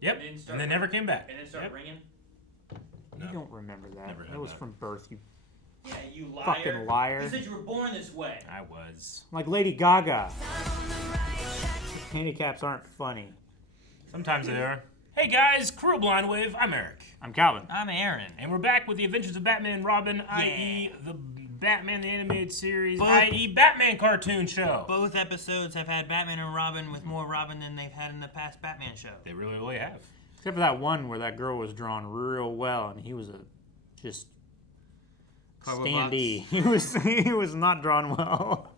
Yep. And they never came back. And then started ringing. You don't remember that. That was from birth, you Yeah, you liar. fucking liar. You said you were born this way. I was. Like Lady Gaga. Handicaps aren't funny. Sometimes they are. Hey guys, Crew Blind Wave. I'm Eric. I'm Calvin. I'm Aaron. And we're back with the Adventures of Batman and Robin, i.e. the Batman the Animated Series, i.e. Batman cartoon show. Both episodes have had Batman and Robin with more Robin than they've had in the past Batman show. They really, really have. Except for that one where that girl was drawn real well, and he was just standee. He was not drawn well.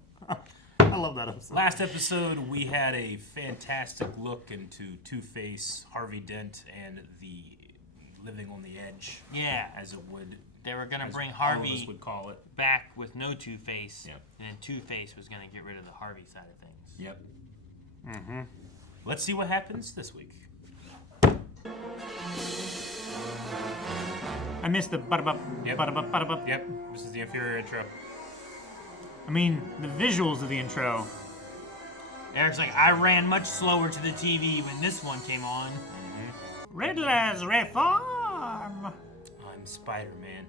I love that episode. Last episode, we had a fantastic look into Two-Face, Harvey Dent, and the living on the edge. Yeah. As it would. They were going to bring all of Harvey us would call it. back with no Two-Face. Yep. And then Two-Face was going to get rid of the Harvey side of things. Yep. Mm-hmm. Let's see what happens this week. I missed the ba-da-bup, Yep. ba-da-bup, ba-da-bup. Yep. This is the inferior intro. I mean, the visuals of the intro. Eric's like, I ran much slower to the TV when this one came on. Riddler's Reform! I'm Spider-Man.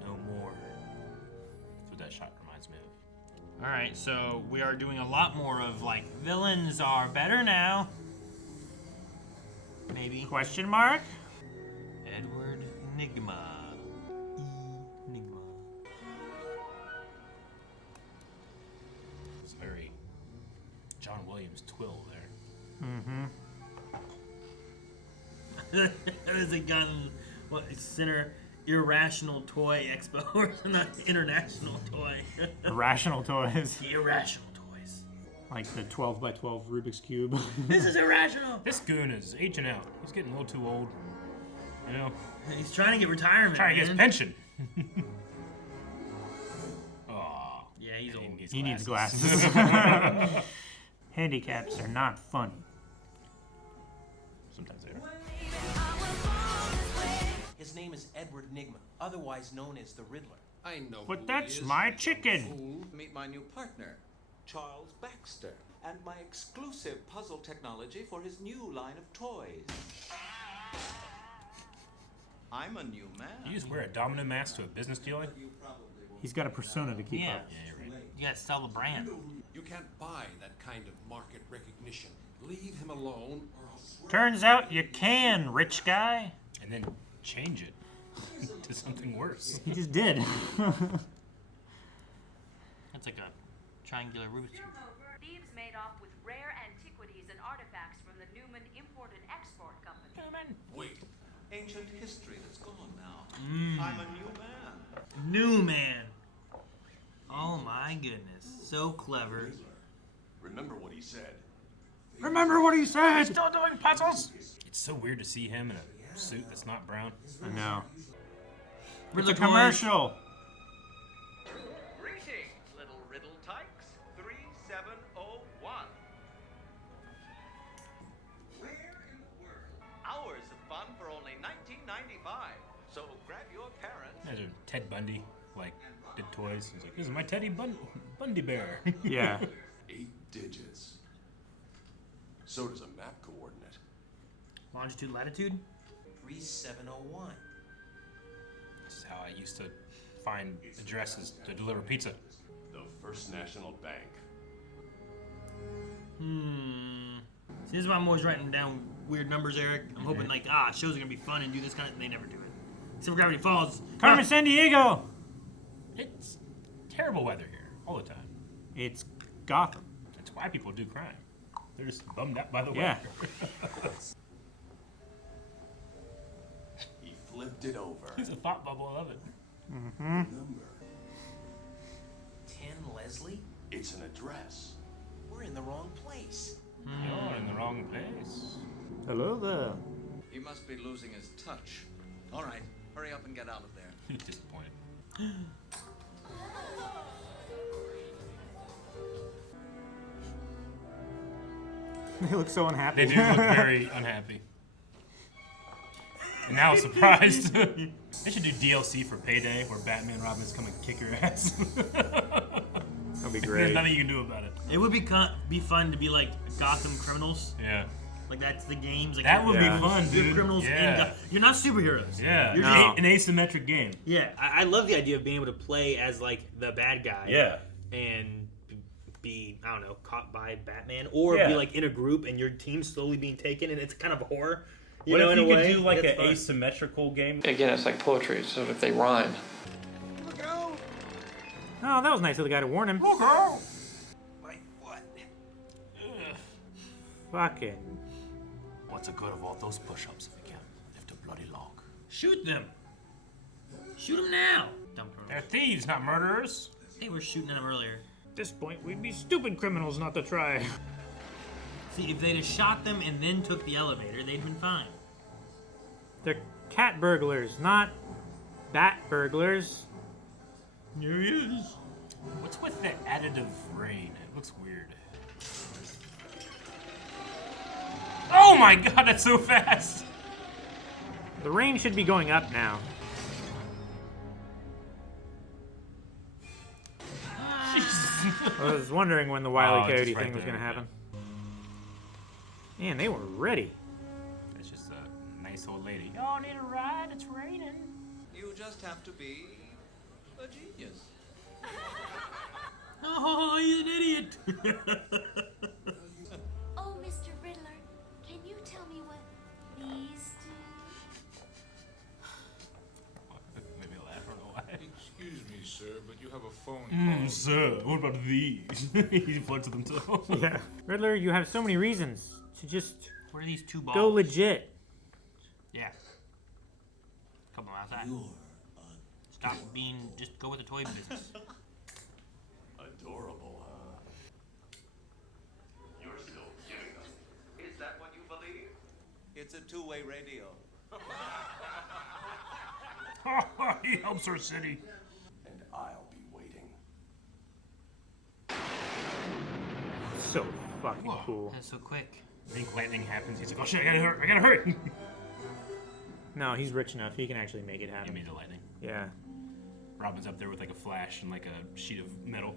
No more. That's what that shot reminds me of. Alright, so we are doing a lot more of, like, villains are better now. Maybe. Question mark? Edward Nygma. Nygma. It's very John Williams twill there. There's a gun, what, Center Irrational Toy Expo, or not International Toy. Irrational toys. The Irrational Toys. Like the 12 by 12 Rubik's Cube. This is irrational! This goon is aging out. He's getting a little too old. You know, He's trying to get retirement, trying to get his man. pension. Aw. Yeah, he's old. He needs glasses. Handicaps are not funny. Sometimes they are. His name is Edward Nygma, otherwise known as the Riddler. I know But who that's he is. my chicken. Fool. Meet my new partner. Charles Baxter, and my exclusive puzzle technology for his new line of toys. I'm a new man. You just wear a domino mask to a business dealer? He's got a persona to keep Yeah. up. Yeah, you're right. You gotta sell the brand. You can't buy that kind of market recognition. Leave him alone, or I'll swear. Turns out you can, rich guy. And then change it to something worse. He just did. That's like a triangular Rubik's Cube. Thieves made off with rare antiquities and artifacts from the Newman Import and Export Company. Wait. Ancient history that's gone now. Mm. I'm a new man. New man. Oh my goodness. So clever. Remember what he said. Remember what he said? Still doing puzzles? It's so weird to see him in a suit that's not brown. I know. It's Riddler a commercial. Greetings, little riddle tykes. 3701. Where in the world? Hours of fun for only $19.95. So grab your parents. Imagine Ted Bundy, like, did toys. He's like, this is my Teddy Bundy bear. Yeah. 8 digits. So does a map coordinate. Longitude, latitude? 3701. This is how I used to find addresses to deliver pizza. The First National Bank. See, this is why I'm always writing down weird numbers, Eric. I'm hoping, like, shows are gonna be fun and do this kind of. They never do it. Except for Gravity Falls. Carmen San Diego. It's terrible weather here all the time. It's Gotham. That's why people do crime. They're just bummed out by the Yeah. weather. He flipped it over. It's a thought bubble. I love it. Number. 10 Leslie? It's an address. We're in the wrong place. You're in the wrong place. Hello there. He must be losing his touch. All right, hurry up and get out of there. Disappointed. They look so unhappy. They do look very unhappy. And now surprised. They should do DLC for Payday where Batman and Robin come and kick your ass. That'd be There's great. nothing you can do about it. It would be fun to be like Gotham criminals. Yeah. Like that's the games. Like That would Yeah. be fun, you're dude. criminals Yeah. you're not superheroes. Yeah. You're No. An asymmetric game. Yeah, I love the idea of being able to play as like the bad guy. Yeah. And be I don't know caught by Batman, or Yeah. be like in a group and your team's slowly being taken, and it's kind of a horror. You What know, if in you a could way? do like That's an fun. asymmetrical game? Again, it's like poetry, so if they rhyme. Look out! Oh, that was nice of the guy to warn him. My foot. Fucking. What's the good of all those push-ups if you can't lift a bloody log? Shoot them. Shoot them now. Dumb They're criminals. thieves, not murderers. They were shooting at them earlier. At this point, we'd be stupid criminals not to try. See, if they'd have shot them and then took the elevator, they'd been fine. They're cat burglars, not bat burglars. Here he is. What's with the additive rain? It looks weird. Oh my god, that's so fast! The rain should be going up now. I was wondering when the Wile E. Oh, Coyote just right thing was there, going to yeah. happen. Man, they were ready. That's just a nice old lady. Y'all need a ride? It's raining. You just have to be a genius. Oh, he's an idiot. Oh, Mr. Riddler, can you tell me what these do? Maybe laugh, I don't know why. Excuse me, sir, but you have a phone call. Sir, what about these? He flirts with them too. Yeah. Riddler, you have so many reasons to just What are these two balls? go legit. Yeah. Come on outside. Stop being. Just go with the toy business. Adorable, huh? You're still giving them. Is that what you believe? It's a two-way radio. He helps our city. And I'll be waiting. So fucking Whoa. cool. That's so quick. I think lightning happens. He's like, oh shit, I gotta hurry. No, he's rich enough. He can actually make it He happen. made the lightning. Yeah. Robin's up there with like a flash and like a sheet of metal.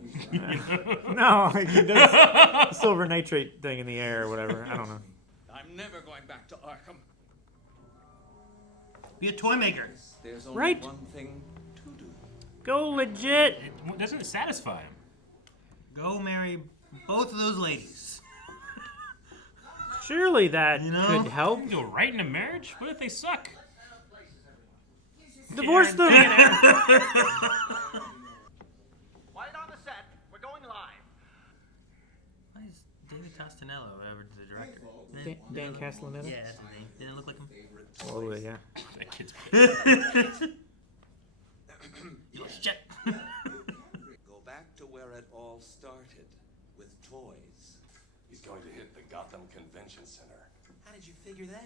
No, like he does the silver nitrate thing in the air or whatever. I don't know. I'm never going back to Arkham. Be a toy maker. There's only Right. one thing to do. Go legit. It doesn't satisfy him. Go marry both of those ladies. Surely that You know? could help. You go right into marriage? What if they suck? Divorce them. Quiet on the set. We're going live. Why is David Costanello, whatever, the director? Dan Castellaneta? Yeah, that's his name. Didn't it look like him? Oh, yeah. That kid's You little shit. Go back to where it all started, with toys. He's going to hit the Gotham Convention Center How did you figure that?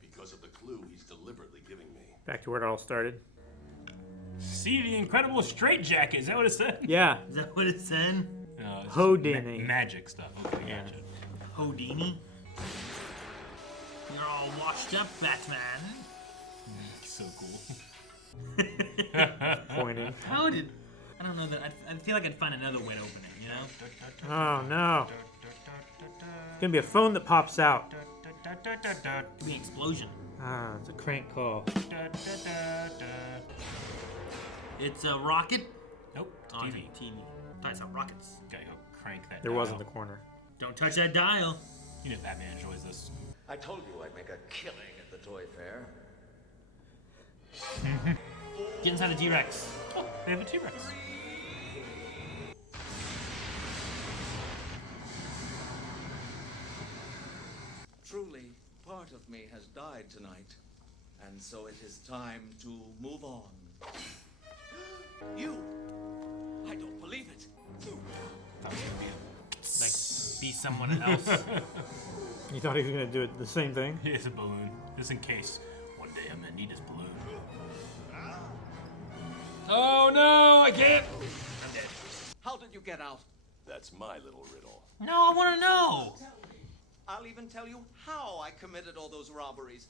because of the clue he's deliberately giving me. Back to where it all started. See the incredible straitjacket. Is that what it said? Yeah. Is that what it said? No, it's Houdini. magic stuff. Okay, gotcha. Houdini. You're all washed up, Batman. So cool. Pointing. How did? I don't know that. I feel like I'd find another way to open it. You know? Oh, no. It's going to be a phone that pops out. It'd be an explosion. Ah, it's a crank call. It's a rocket. Nope, it's Oh, it's TV. a TV. Thought it's not rockets. Gotta go crank that. There dial. was in the corner. Don't touch that dial. You know Batman enjoys this. I told you I'd make a killing at the toy fair. Get inside the T-Rex. Oh, they have a T-Rex. Truly, part of me has died tonight, and so it is time to move on. You! I don't believe it. Thought it was gonna Like, be someone else. You thought he was going to do it the same thing? be it's a balloon. Just in case one day I'm gonna need this balloon. Oh no, I can't. I'm dead. How did you get out? That's my little riddle. No, I want to know. I'll even tell you how I committed all those robberies.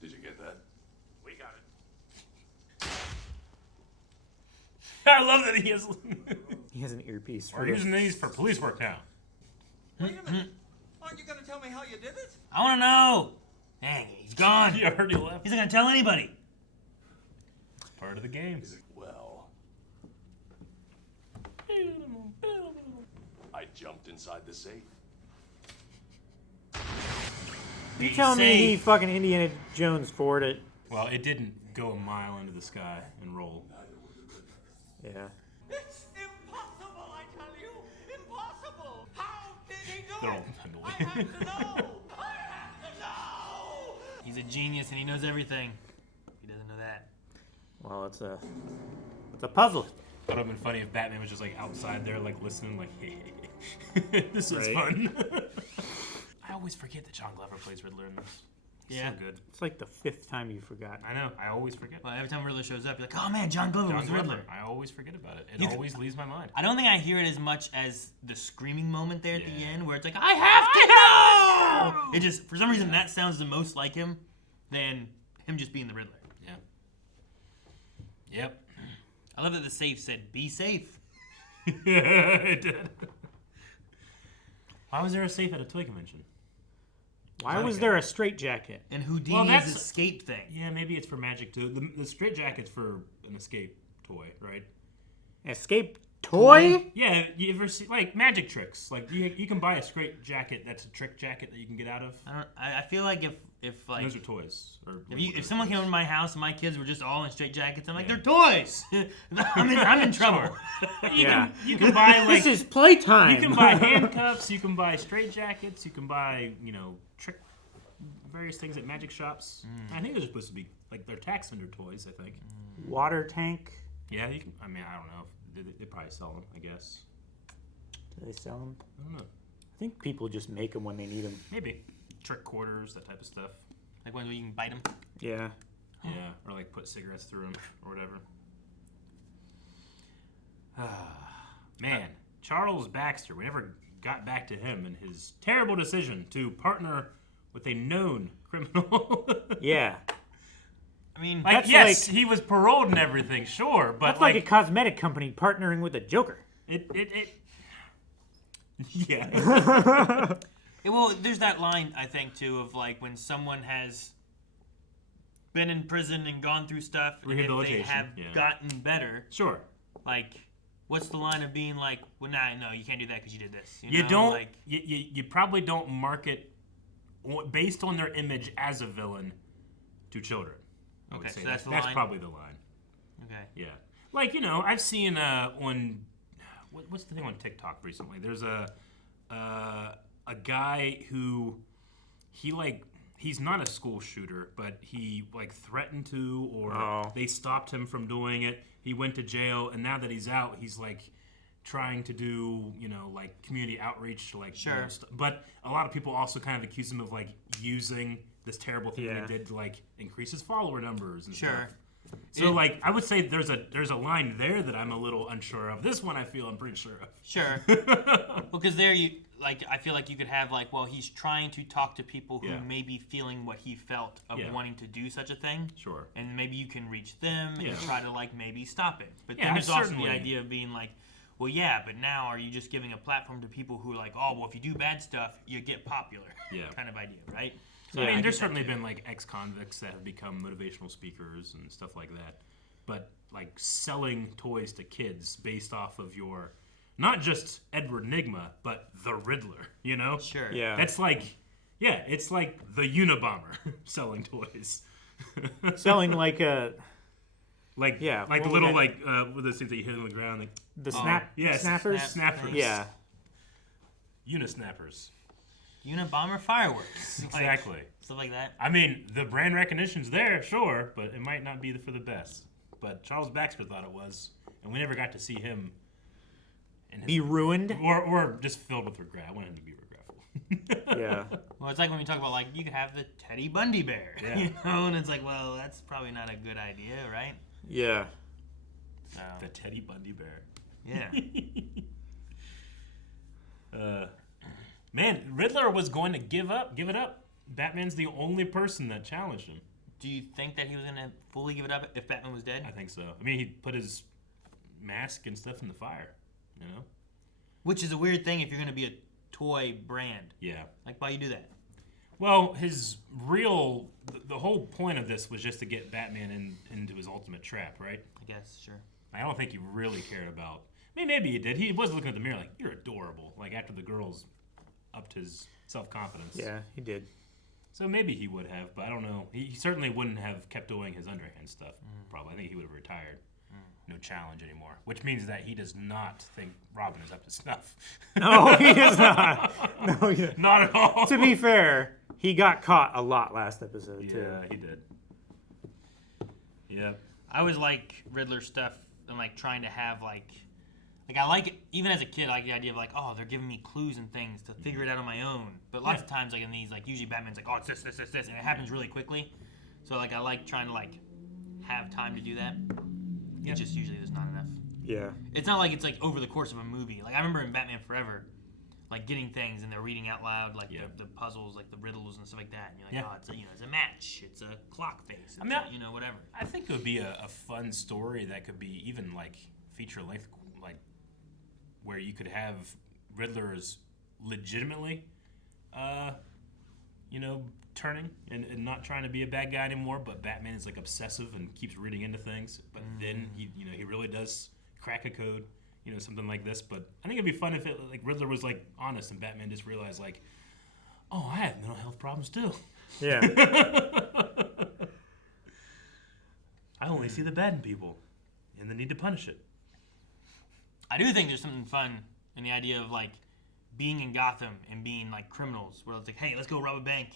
Did you get that? We got it. I love that he has. He has an earpiece. We're For using these for police work now. Wait a minute. Aren't you gonna tell me how you did it? I want to know. Dang, he's gone. He already left. He's not gonna tell anybody. It's part of the game. Well, I jumped inside the safe. You tell me he fucking Indiana Jones forward it. Well, it didn't go a mile into the sky and roll. Yeah. It's impossible, I tell you! Impossible! How did he do They're it? all I have to know! I have to know! He's a genius and he knows everything. He doesn't know that. Well, it's a puzzle. That would have been funny if Batman was just like outside there, like listening, like, hey, this is fun. I always forget that John Glover plays Riddler in this. He's so good. It's like the 5th time you forgot. I know. I always forget. Well, every time Riddler shows up, you're like, oh man, John Glover was the Riddler. I always forget about it. It always leaves my mind. I don't think I hear it as much as the screaming moment there at the Yeah. end, where it's like, I have to know! It just, for some reason, that sounds the most like him than him just being the Riddler. Yeah. Yep. I love that the safe said, be safe. It did. Why was there a safe at a toy convention? Why was there a straitjacket? And Houdini's Well, that's- escape thing. Yeah, maybe it's for magic too. The straight jacket's for an escape toy, right? Escape toy? Yeah, you ever see like magic tricks? Like you can buy a straight jacket that's a trick jacket that you can get out of. I feel like if like Those are toys. Or if someone came over to my house and my kids were just all in straight jackets, I'm like, they're toys. I'm in trouble. You can buy like This is playtime. you can buy handcuffs. You can buy straight jackets. You can buy trick various things at magic shops. I think they're supposed to be like they're tax vendor toys. I think. Water tank. Yeah, you can. I mean, I don't know. They probably sell them. I guess. Do they sell them? I don't know. I think people just make them when they need them. Maybe trick quarters, that type of stuff. Like ones where you can bite them. Yeah. Yeah, or like put cigarettes through them or whatever. Man, Charles Baxter. We never got back to him and his terrible decision to partner with a known criminal. Yeah. I mean, like, That's yes, like- he was paroled and everything, sure, but That's like a cosmetic company partnering with a Joker. Yeah. well, there's that line I think too of like when someone has been in prison and gone through stuff, and if they Rehabilitation, have yeah. gotten better, Sure. like, what's the line of being like, well, no, you can't do that because you did this. You know? don't. Like, You probably don't market based on their image as a villain to children. I would Okay, say so that's the that's line? probably the line. okay. Yeah. Like I've seen on what's the thing on TikTok recently? There's a guy who he's not a school shooter, but he like threatened to, or they stopped him from doing it. He went to jail, and now that he's out, he's like trying to do like community outreach, like Sure. But a lot of people also kind of accuse him of like using this terrible thing they did to like increase his follower numbers and Sure. stuff. So like I would say there's a line there that I'm a little unsure of. This one I feel I'm pretty sure of. Sure. Well, because there I feel like you could have like, well, he's trying to talk to people who may be feeling what he felt of wanting to do such a thing. Sure. And maybe you can reach them Yeah. and try to like maybe stop it. But Yeah, then there's also the certainly. idea of being like, well, yeah, but now are you just giving a platform to people who are like, oh, well, if you do bad stuff, you get popular. Yeah. Kind of idea, right? I mean, get there's that certainly too. been like ex-convicts that have become motivational speakers and stuff like that. But like selling toys to kids based off of your, not just Edward Nygma, but the Riddler, Sure. Yeah. That's like, it's like the Unabomber selling toys. Selling like a Like, Yeah, like the what would little that- what are those things that you hit on the ground? Like, the yes, snappers. snappers. Yeah. Unisnappers. Unabomber fireworks. Like, Exactly. stuff like that. I mean, the brand recognition's there, sure, but it might not be for the best. But Charles Baxter thought it was, and we never got to see him. Be ruined. Or just filled with regret. I want him to be regretful. Yeah. Well, it's like when we talk about like you could have the Teddy Bundy bear, Yeah. and it's like, well, that's probably not a good idea, right? Yeah. So, The Teddy Bundy bear. yeah. Man, Riddler was going to give it up. Batman's the only person that challenged him. Do you think that he was gonna fully give it up if Batman was dead? I think so. I mean, he put his mask and stuff in the fire, Which is a weird thing if you're gonna be a toy brand. Yeah. Like, why you do that? Well, the whole point of this was just to get Batman into his ultimate trap, right? I guess, sure. I don't think he really cared about. I mean, maybe he did. He was looking at the mirror like, "You're adorable." Like after the girls upped his self-confidence. Yeah, he did. So maybe he would have, but I don't know. He certainly wouldn't have kept doing his underhand stuff. Probably, I think he would have retired. No challenge anymore, which means that he does not think Robin is up to snuff. No, he is not. No, yeah. Not at all. To be fair, he got caught a lot last episode too. Yeah, he did. Yep. I always like Riddler stuff and like trying to have like I like it, even as a kid, I like the idea of like, oh, they're giving me clues and things to figure it out on my own. But lots of times, like in these, like usually Batman's like, oh, it's this, and it happens really quickly. So like I like trying to like have time to do that. It just usually there's not enough. Yeah. It's not like it's like over the course of a movie. Like I remember in Batman Forever, like getting things and they're reading out loud like the puzzles, like the riddles and stuff like that. And you're like, oh, it's a it's a match, it's a clock face, it's whatever. I think it would be a fun story that could be even like feature length, like where you could have Riddlers legitimately, turning and not trying to be a bad guy anymore, but Batman is like obsessive and keeps reading into things. But then he really does crack a code, something like this. But I think it'd be fun if it like Riddler was like honest and Batman just realized like, oh, I have mental health problems too. Yeah. I only see the bad in people and the need to punish it. I do think there's something fun in the idea of like being in Gotham and being like criminals, where it's like, hey, let's go rob a bank.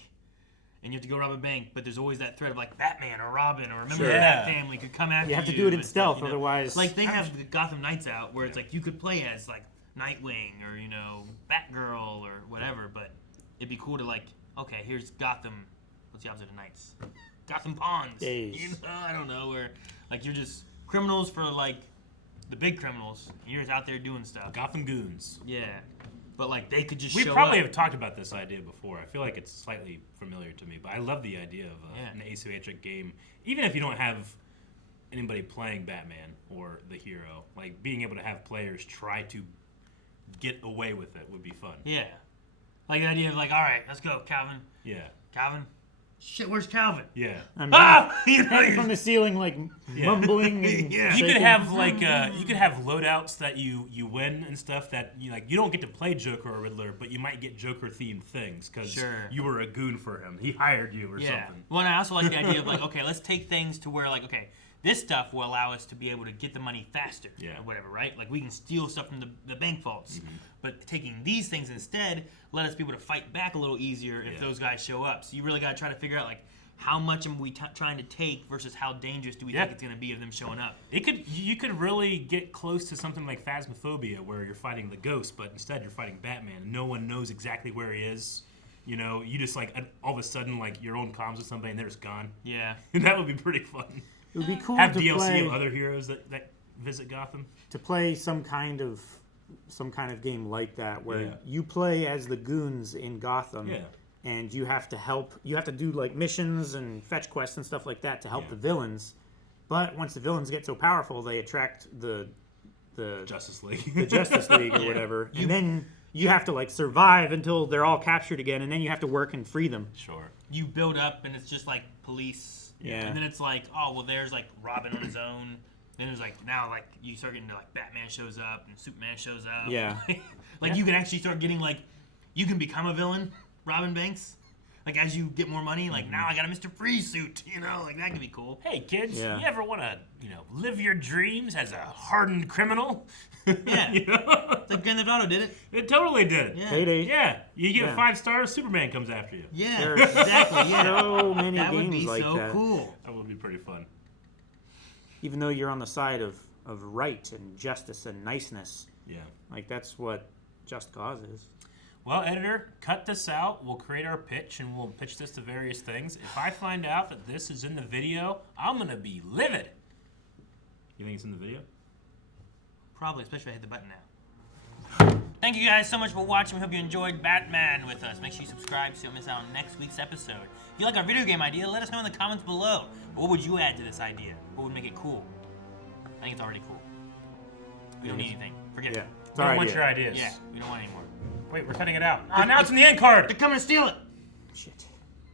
And you have to go rob a bank, but there's always that threat of like Batman or Robin or remember that family could come after you. You have to do it in stealth, stuff, otherwise. Like they have the Gotham Knights out where it's like you could play as like Nightwing or Batgirl or whatever, but it'd be cool to like, okay, here's Gotham. What's the opposite of Knights? Gotham Pawns. I don't know, where like you're just criminals for like the big criminals. You're just out there doing stuff. Gotham Goons. Yeah. But like they could just we show probably up. have talked about this idea before. I feel like it's slightly familiar to me, but I love the idea of an asymmetric game. Even if you don't have anybody playing Batman or the hero, like being able to have players try to get away with it would be fun. Yeah. Like the idea of like, all right, let's go, Calvin. Yeah. Calvin. Shit, where's Calvin? Yeah. From the ceiling, like mumbling. And you could have like loadouts that you win and stuff that you don't get to play Joker or Riddler, but you might get Joker themed things because you were a goon for him. He hired you or something. Well, and I also like the idea of like, okay, let's take things to where like, okay, this stuff will allow us to be able to get the money faster or whatever, right? Like we can steal stuff from the bank vaults. But taking these things instead let us be able to fight back a little easier if those guys show up. So you really got to try to figure out like how much am we trying to take versus how dangerous do we think it's going to be of them showing up. You could really get close to something like Phasmophobia where you're fighting the ghost, but instead you're fighting Batman. No one knows exactly where he is. You just like all of a sudden like your own comms with somebody and they're just gone. Yeah. And that would be pretty fun. It would be cool have to DLC play, of other heroes that visit Gotham. To play some kind of game like that where you play as the goons in Gotham and you have to help. You have to do like missions and fetch quests and stuff like that to help the villains. But once the villains get so powerful, they attract the Justice League, the Justice League or whatever, and then you have to like survive until they're all captured again, and then you have to work and free them. Sure. You build up, and it's just like police. Yeah. And then it's like, oh well, there's like Robin on his own. Then there's like now like you start getting to like Batman shows up and Superman shows up. Yeah. You can actually start getting like you can become a villain, Robin Banks. Like as you get more money, like now I got a Mr. Freeze suit, like that could be cool. Hey kids, you ever want to, live your dreams as a hardened criminal? Yeah. It's like Grand Theft Auto did it. It totally did. Yeah. Yeah. You get 5 stars, Superman comes after you. Yeah. There's Exactly. Yeah. so many that games would be like so that. cool. That would be pretty fun. Even though you're on the side of right and justice and niceness. Yeah. Like that's what Just Cause is. Well, editor, cut this out. We'll create our pitch, and we'll pitch this to various things. If I find out that this is in the video, I'm going to be livid. You think it's in the video? Probably, especially if I hit the button now. Thank you guys so much for watching. We hope you enjoyed Batman with us. Make sure you subscribe so you don't miss out on next week's episode. If you like our video game idea, let us know in the comments below. What would you add to this idea? What would make it cool? I think it's already cool. We don't need anything. Forget it. It's We our don't want idea. your ideas. Yeah, we don't want any more. Wait, we're cutting it out. Now it's in the end card. They're coming to steal it. Shit.